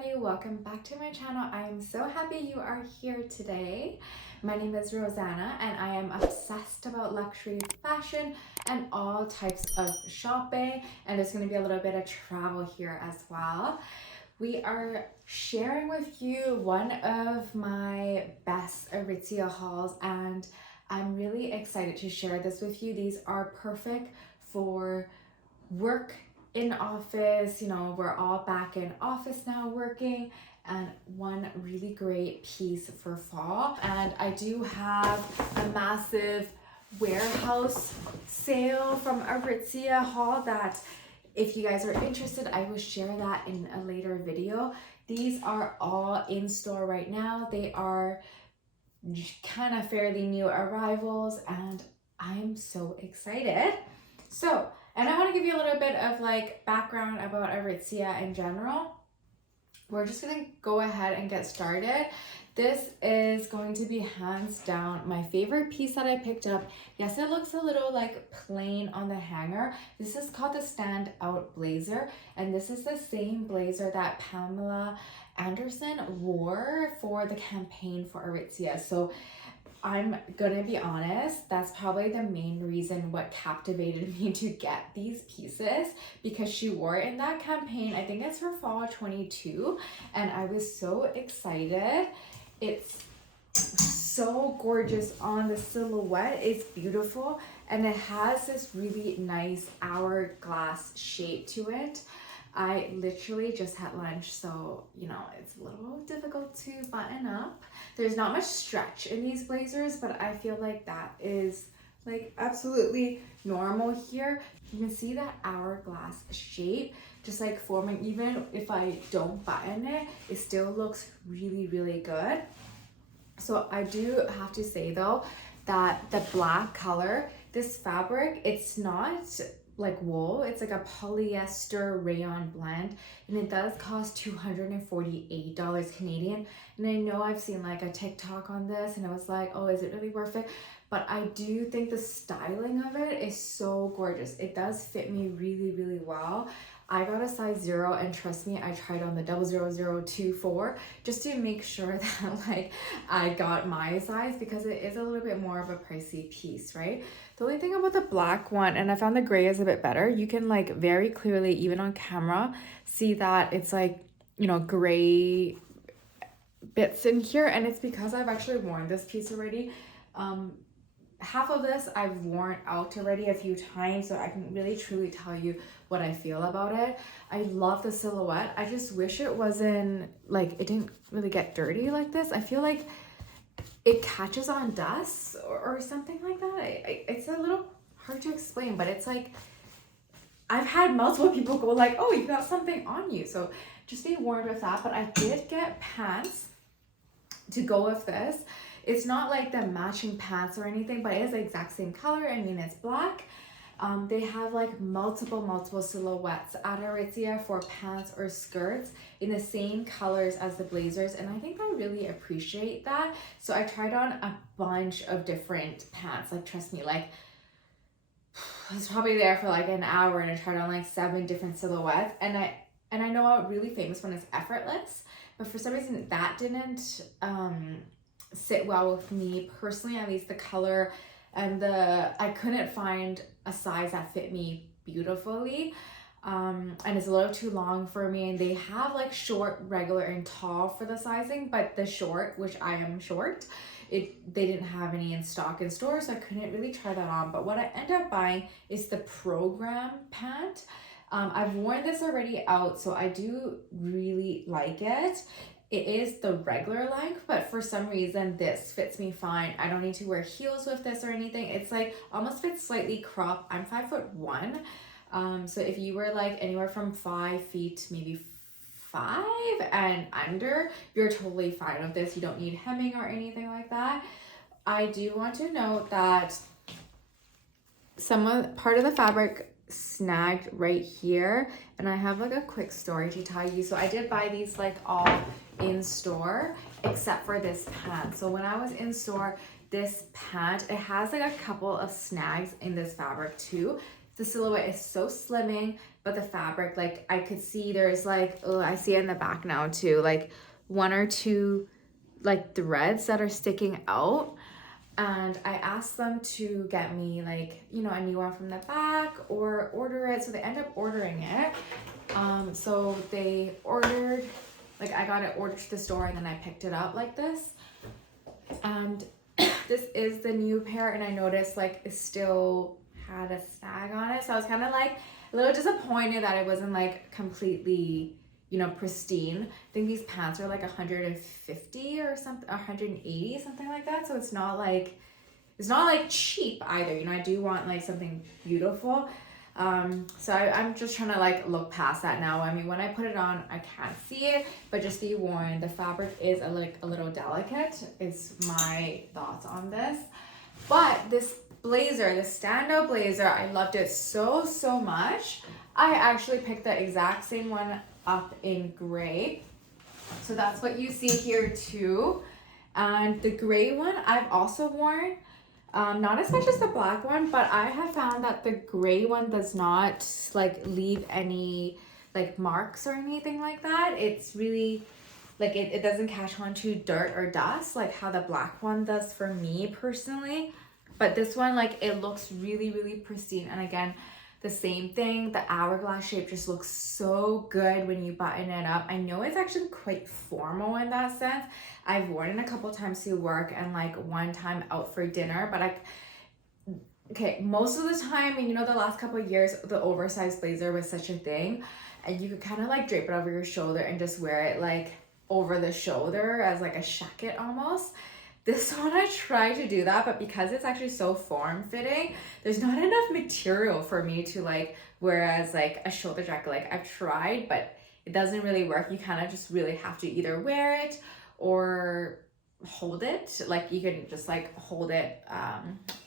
everybody, welcome back to my channel. I am so happy you are here today. My name is Rosanna and I am obsessed about luxury fashion and all types of shopping, and there's going to be a little bit of travel here as well. We are sharing with you one of my best Aritzia hauls, and I'm really excited to share this with you. These are perfect for work in office. You know, we're all back in office now working, and one really great piece for fall. And I do have a massive warehouse sale from Aritzia haul that if you guys are interested, I will share that in a later video. These are all in store right now. They are kind of fairly new arrivals and I'm so excited. And I want to give you a little bit of like background about Aritzia in general. We're just going to go ahead and get started. This is going to be hands down my favorite piece that I picked up. Yes, it looks a little like plain on the hanger. This is called the Stand Out Blazer, and this is the same blazer that Pamela Anderson wore for the campaign for Aritzia. So I'm gonna be honest, that's probably the main reason what captivated me to get these pieces, because she wore it in that campaign. I think it's for fall 22, and I was so excited. It's so gorgeous on the silhouette. It's beautiful, and it has this really nice hourglass shape to it. I literally just had lunch, so you know it's a little difficult to button up. There's not much stretch in these blazers, but I feel like that is like absolutely normal here. You can see that hourglass shape just like forming. Even if I don't button it, it still looks really, really good. So I do have to say though that the black color, this fabric, it's not like wool, it's like a polyester rayon blend, and it does cost $248 Canadian. And I know I've seen like a TikTok on this and I was like, oh, is it really worth it? But I do think the styling of it is so gorgeous. It does fit me really, really well. I got a size 0, and trust me, I tried on the 00024 just to make sure that like I got my size, because it is a little bit more of a pricey piece, right? The only thing about the black one, and I found the gray is a bit better, you can like very clearly, even on camera, see that it's like, you know, gray bits in here, and it's because I've actually worn this piece already. Half of this I've worn out already a few times, so I can really truly tell you what I feel about it. I love the silhouette. I just wish it wasn't like, it didn't really get dirty like this. I feel like it catches on dust or something like that. It's a little hard to explain, but it's like I've had multiple people go like, oh, you got something on you. So just be warned with that. But I did get pants to go with this. It's not like the matching pants or anything, but it is the exact same color. I mean, it's black. They have like multiple silhouettes at Aritzia for pants or skirts in the same colors as the blazers, and I think I really appreciate that. So I tried on a bunch of different pants. Like, trust me, like I was probably there for like an hour and I tried on like 7 different silhouettes, and I know I'm really famous when it's effortless, but for some reason that didn't sit well with me personally, at least the color and I couldn't find a size that fit me beautifully, and it's a little too long for me. And they have like short, regular, and tall for the sizing, but the short, which I am short, they didn't have any in stock in stores, so I couldn't really try that on. But what I ended up buying is the program pant. I've worn this already out, so I do really like it. It is the regular length, but for some reason this fits me fine. I don't need to wear heels with this or anything. It's like almost fits slightly cropped. I'm 5'1", so if you were like anywhere from 5 feet, maybe 5 and under, you're totally fine with this. You don't need hemming or anything like that. I do want to note that part of the fabric snagged right here, and I have like a quick story to tell you. So I did buy these like all in store except for this pant. So when I was in store, this pant, it has like a couple of snags in this fabric too. The silhouette is so slimming. but the fabric, like I could see there's like, oh, I see it in the back now too, like one or two like threads that are sticking out. And I asked them to get me like, you know, a new one from the back or order it. So they end up ordering it. So they ordered, like I got it ordered to the store and then I picked it up like this. And this is the new pair, and I noticed like it still had a snag on it. So I was kind of like a little disappointed that it wasn't like completely, you know, pristine. I think these pants are like 150 or something, 180, something like that. So it's not like cheap either. You know, I do want like something beautiful. So I'm just trying to like look past that now. I mean, when I put it on, I can't see it, but just be warned, the fabric is a little delicate, is my thoughts on this. But this blazer, the standout blazer, I loved it so much. I actually picked the exact same one up in gray. So that's what you see here too. And the gray one I've also worn. Not as much as the black one, but I have found that the gray one does not like leave any like marks or anything like that. It's really like it doesn't catch on to dirt or dust like how the black one does for me personally. But this one, like it looks really pristine. And again, the same thing, the hourglass shape just looks so good when you button it up. I know it's actually quite formal in that sense. I've worn it a couple times to work and like one time out for dinner, but okay, most of the time, and you know, the last couple of years, the oversized blazer was such a thing, and you could kind of like drape it over your shoulder and just wear it like over the shoulder as like a jacket almost. This one I tried to do that, but because it's actually so form-fitting, there's not enough material for me to like wear as like a shoulder jacket. Like I've tried, but it doesn't really work. You kind of just really have to either wear it or hold it. Like you can just like hold it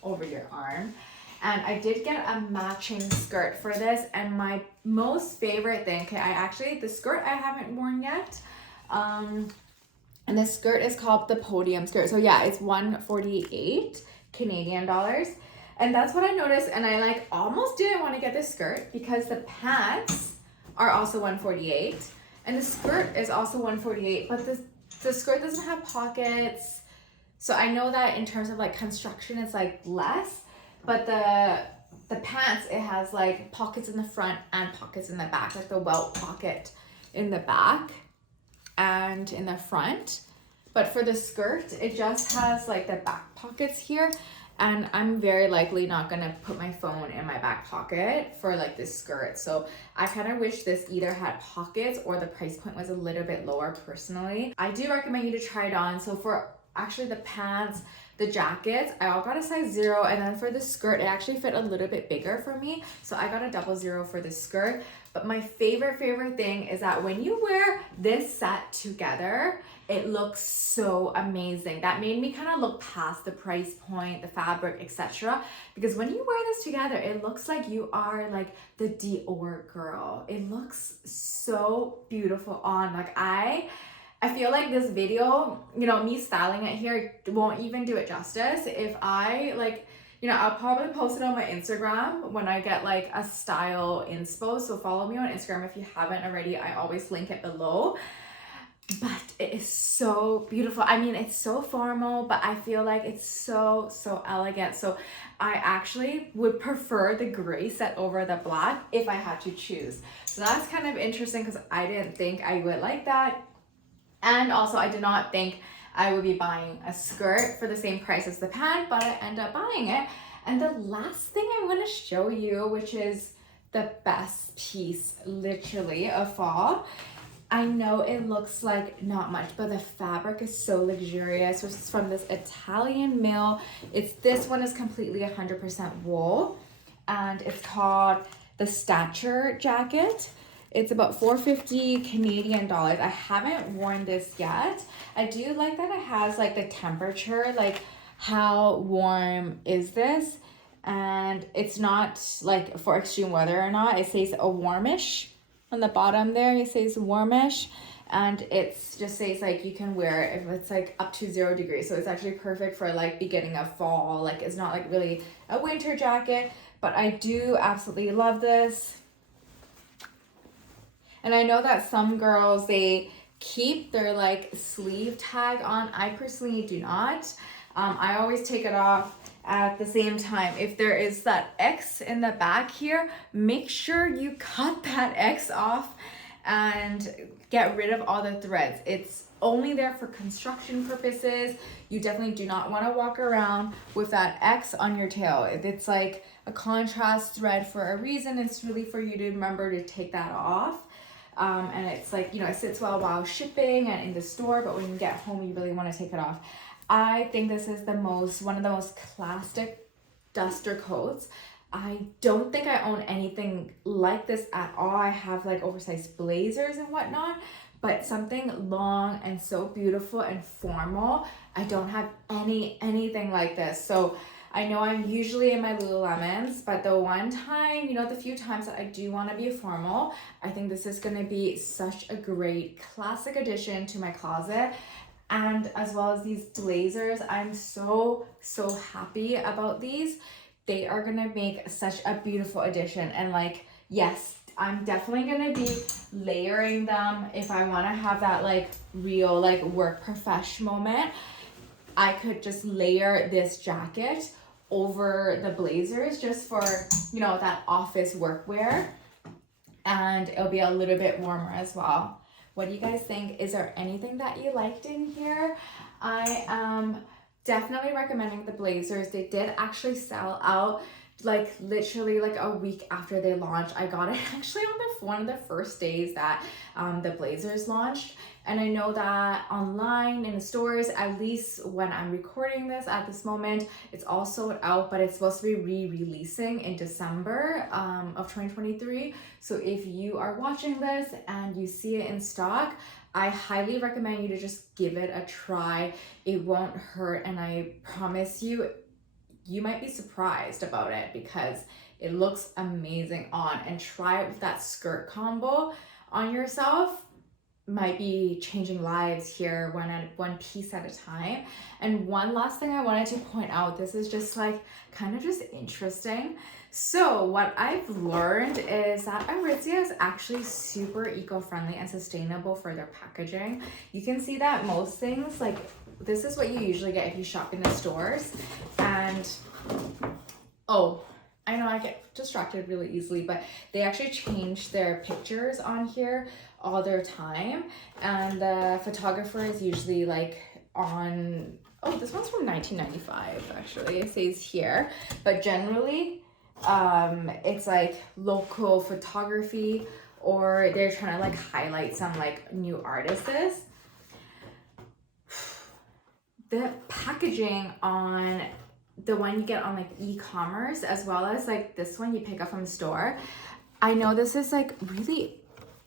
over your arm. And I did get a matching skirt for this, and my most favorite thing, okay, the skirt I haven't worn yet. And the skirt is called the podium skirt. So yeah, it's 148 Canadian dollars. And that's what I noticed. And I like almost didn't want to get this skirt because the pants are also 148 and the skirt is also 148, but the skirt doesn't have pockets. So I know that in terms of like construction, it's like less, but the pants, it has like pockets in the front and pockets in the back, like the welt pocket in the back and in the front. But for the skirt, it just has like the back pockets here, and I'm very likely not gonna put my phone in my back pocket for like this skirt. So I kind of wish this either had pockets or the price point was a little bit lower personally. I do recommend you to try it on. So for actually the pants, the jackets, I all got a size 0, and then for the skirt, it actually fit a little bit bigger for me. So I got a 00 for the skirt. But my favorite thing is that when you wear this set together, it looks so amazing. That made me kind of look past the price point, the fabric, etc. Because when you wear this together, it looks like you are like the Dior girl. It looks so beautiful on. Like I feel like this video, you know, me styling it here won't even do it justice. If I like, you know, I'll probably post it on my Instagram when I get like a style inspo. So follow me on Instagram if you haven't already. I always link it below. But it is so beautiful. I mean, it's so formal, but I feel like it's so elegant. So I actually would prefer the gray set over the black if I had to choose. So that's kind of interesting because I didn't think I would like that. And also I did not think I would be buying a skirt for the same price as the pant, but I end up buying it. And the last thing I want to show you, which is the best piece literally of fall. I know it looks like not much, but the fabric is so luxurious. This is from this Italian mill. This one is completely 100% wool, and it's called the Stature Jacket. It's about 450 Canadian dollars. I haven't worn this yet. I do like that it has like the temperature, like how warm is this? And it's not like for extreme weather or not. It says a warmish on the bottom there. It says warmish, and it's just says like you can wear it if it's like up to 0 degrees. So it's actually perfect for like beginning of fall. Like it's not like really a winter jacket, but I do absolutely love this. And I know that some girls, they keep their like sleeve tag on. I personally do not. I always take it off at the same time. If there is that X in the back here, make sure you cut that X off and get rid of all the threads. It's only there for construction purposes. You definitely do not want to walk around with that X on your tail. It's like a contrast thread for a reason. It's really for you to remember to take that off. And it's like, you know, it sits well while shipping and in the store, but when you get home, you really want to take it off. I think this is one of the most classic duster coats. I don't think I own anything like this at all. I have like oversized blazers and whatnot, but something long and so beautiful and formal, I don't have anything like this. So I know I'm usually in my Lululemons, but the one time, you know, the few times that I do want to be formal, I think this is going to be such a great classic addition to my closet. And as well as these blazers, I'm so happy about these. They are going to make such a beautiful addition. And like, yes, I'm definitely going to be layering them if I want to have that like real like work profesh moment. I could just layer this jacket over the blazers just for, you know, that office workwear, and it'll be a little bit warmer as well. What do you guys think? Is there anything that you liked in here? I am definitely recommending the blazers. They did actually sell out like literally like a week after they launched. I got it actually on one of the first days that the blazers launched. And I know that online in the stores, at least when I'm recording this at this moment, it's all sold out, but it's supposed to be re-releasing in December of 2023. So if you are watching this and you see it in stock, I highly recommend you to just give it a try. It won't hurt, and I promise you, you might be surprised about it because it looks amazing on. And try it with that skirt combo on yourself. Might be changing lives here one piece at a time. And one last thing I wanted to point out, this is just like kind of just interesting. So what I've learned is that Aritzia is actually super eco-friendly and sustainable for their packaging. You can see that most things, like this is what you usually get if you shop in the stores. And oh, I know I get distracted really easily, but they actually change their pictures on here all their time, and the photographer is usually like on, oh, this one's from 1995 actually, it says here, but generally it's like local photography, or they're trying to like highlight some like new artists. The packaging on the one you get on like e-commerce, as well as like this one you pick up from the store, I know this is like really,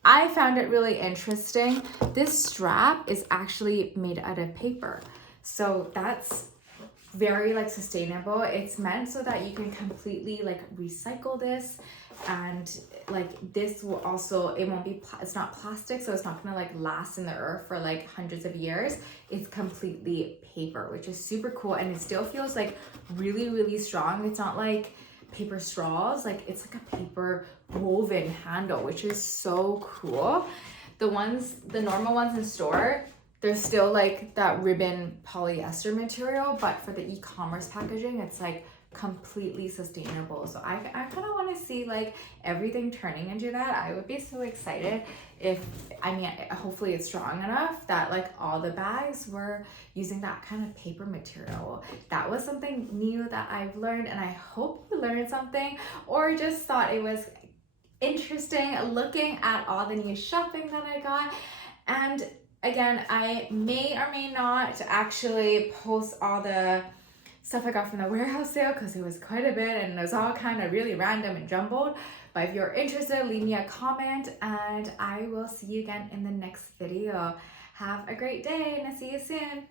I found it really interesting. This strap is actually made out of paper. So that's very like sustainable. It's meant so that you can completely like recycle this, and like this will also, it won't be, it's not plastic, so it's not gonna like last in the earth for like hundreds of years. It's completely paper, which is super cool, and it still feels like really strong. It's not like paper straws, like it's like a paper woven handle, which is so cool. The normal ones in store, they're still like that ribbon polyester material, but for the e-commerce packaging, it's like completely sustainable. So I kind of want to see like everything turning into that. I would be so excited if, I mean, hopefully it's strong enough that like all the bags were using that kind of paper material. That was something new that I've learned, and I hope you learned something or just thought it was interesting looking at all the new shopping that I got. And again, I may or may not actually post all the stuff I got from the warehouse sale because it was quite a bit and it was all kind of really random and jumbled. But if you're interested, leave me a comment and I will see you again in the next video. Have a great day and I'll see you soon.